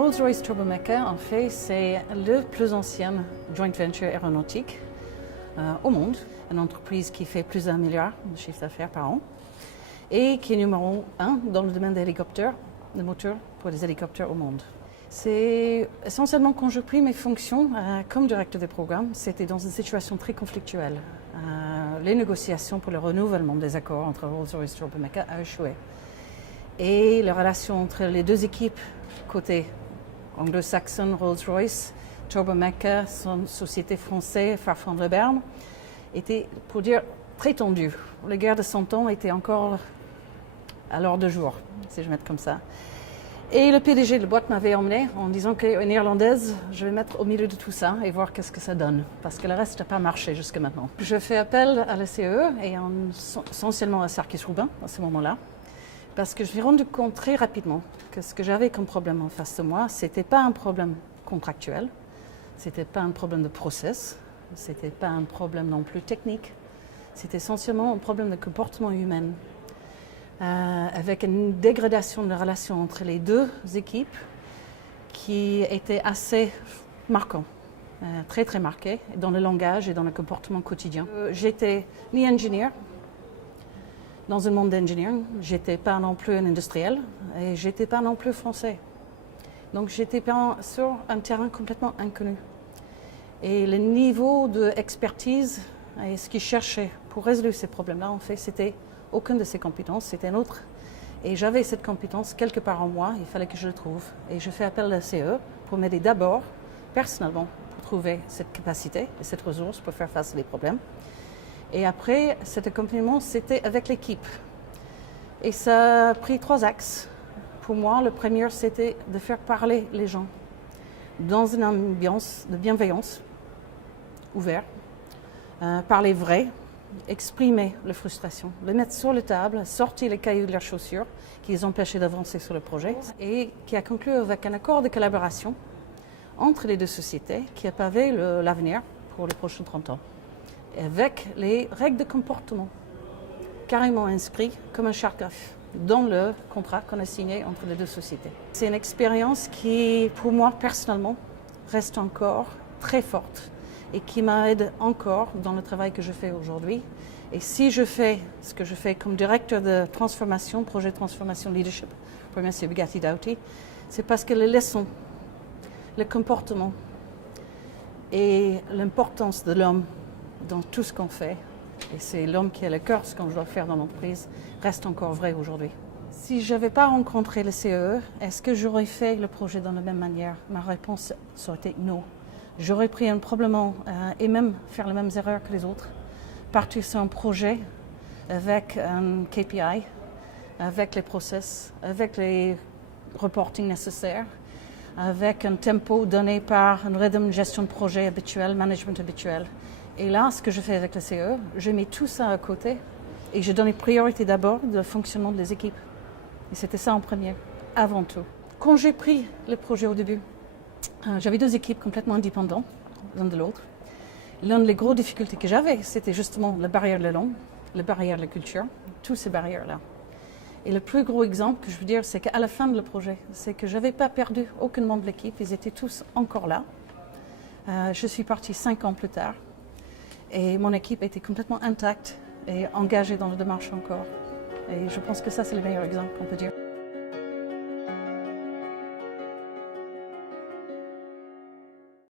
Rolls-Royce Turbomeca, en fait, c'est le plus ancien joint venture aéronautique au monde. Une entreprise qui fait plus d'1 milliard de chiffre d'affaires par an et qui est numéro 1 dans le domaine des hélicoptères, de moteurs pour les hélicoptères au monde. C'est essentiellement quand j'ai pris mes fonctions comme directeur des programmes, c'était dans une situation très conflictuelle. Les négociations pour le renouvellement des accords entre Rolls-Royce et Turbomeca a échoué. Et la relation entre les deux équipes, côté anglo-saxon, Rolls-Royce, Turbomeca, son société française, Farfan-Lebern, était, pour dire, très tendue. La guerre de 100 ans était encore à l'ordre du jour, si je mets comme ça. Et le PDG de la boîte m'avait emmené en disant qu'une Irlandaise, je vais mettre au milieu de tout ça et voir qu'est-ce que ça donne, parce que le reste n'a pas marché jusqu'à maintenant. Je fais appel à la CE et essentiellement à Sarkis Rubin à ce moment-là, parce que je me suis rendu compte très rapidement que ce que j'avais comme problème en face de moi, ce n'était pas un problème contractuel, ce n'était pas un problème de process, ce n'était pas un problème non plus technique, c'était essentiellement un problème de comportement humain. Avec une dégradation de la relation entre les deux équipes qui était assez marquant, très très marquée dans le langage et dans le comportement quotidien. J'étais ni ingénieur dans un monde d'ingénieur, j'étais pas non plus un industriel et j'étais pas non plus français. Donc j'étais sur un terrain complètement inconnu. Et le niveau d'expertise et ce qu'ils cherchaient pour résoudre ces problèmes-là, en fait, c'était aucune de ces compétences, c'était une autre. Et j'avais cette compétence quelque part en moi, il fallait que je le trouve. Et je fais appel à la CE pour m'aider d'abord, personnellement, pour trouver cette capacité et cette ressource pour faire face aux problèmes. Et après, cet accompagnement, c'était avec l'équipe. Et ça a pris 3 axes. Pour moi, le premier, c'était de faire parler les gens dans une ambiance de bienveillance, ouverte, parler vrai, exprimer la frustration, le mettre sur la table, sortir les cailloux de leurs chaussures qui les empêchaient d'avancer sur le projet et qui a conclu avec un accord de collaboration entre les deux sociétés qui a pavé l'avenir pour les prochains 30 ans, avec les règles de comportement carrément inscrites comme un charte dans le contrat qu'on a signé entre les deux sociétés. C'est une expérience qui, pour moi personnellement, reste encore très forte et qui m'aide encore dans le travail que je fais aujourd'hui. Et si je fais ce que je fais comme directeur de transformation, projet de transformation leadership pour M. Bugatti Doughty, c'est parce que les leçons, le comportement et l'importance de l'homme dans tout ce qu'on fait, et c'est l'homme qui est le cœur de ce qu'on doit faire dans l'entreprise, reste encore vrai aujourd'hui. Si je n'avais pas rencontré le CE, est-ce que j'aurais fait le projet de la même manière? Ma réponse aurait été non. J'aurais pris un problème et même faire les mêmes erreurs que les autres. Partir sur un projet avec un KPI, avec les process, avec les reporting nécessaires, avec un tempo donné par un rythme de gestion de projet habituel, management habituel. Et là, ce que je fais avec le CE, je mets tout ça à côté et je donne priorité d'abord au fonctionnement des équipes. Et c'était ça en premier, avant tout. Quand j'ai pris le projet au début, j'avais 2 équipes complètement indépendantes l'une de l'autre. L'une des grosses difficultés que j'avais, c'était justement la barrière de la langue, la barrière de la culture, toutes ces barrières-là. Et le plus gros exemple que je veux dire, c'est qu'à la fin de le projet, c'est que je n'avais pas perdu aucun membre de l'équipe, ils étaient tous encore là. Je suis partie 5 ans plus tard et mon équipe était complètement intacte et engagée dans la démarche encore. Et je pense que ça, c'est le meilleur exemple qu'on peut dire.